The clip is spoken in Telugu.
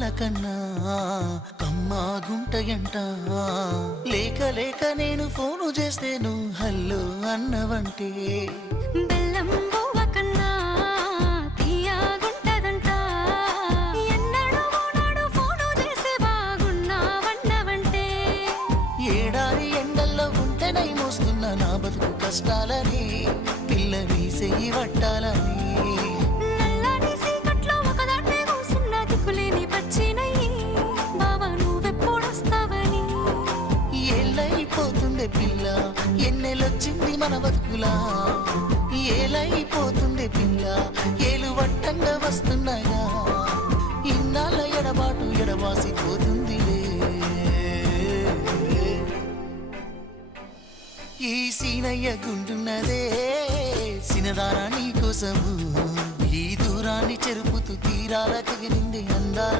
పాల కన్నా కమ్మాగుంటయంట. లేక లేక నేను ఫోను చేస్తే నువ్వు హల్లో అన్నవంటే బెల్లం బువ్వ కన్నా తీయగుంటదంట. ఎన్నడూ నాడు ఫోను చేసి బాగున్నావన్నవంటే ఏడాది ఎండల్లో ఉంటేనై మోస్తున్న నా బతుకు కష్టాలని పిల్లని చెయ్యి పట్టాలని. నల్లని సీకట్లో ఒకదాన్నే కూసున్న దిక్కులేని పచ్చినయ్యి బావా నువ్వెప్పుడొస్తావని. ఏళ్ళైపోతుండే పిల్ల ఎన్నెలొచ్చింది మన బతుకులా. ఏలైపోతుండే పిల్ల ఏలు వట్టంగా వస్తున్నాయా. ఇన్నాళ్ళ ఎడబాటు ఎడవాసిపోతుందిలే. ఈ సీనయ్య గుండున్నదే సినదారా నీ కోసము. ఈ దూరాన్ని చెరుపుతూ తీరాల తెగిరింది అందా.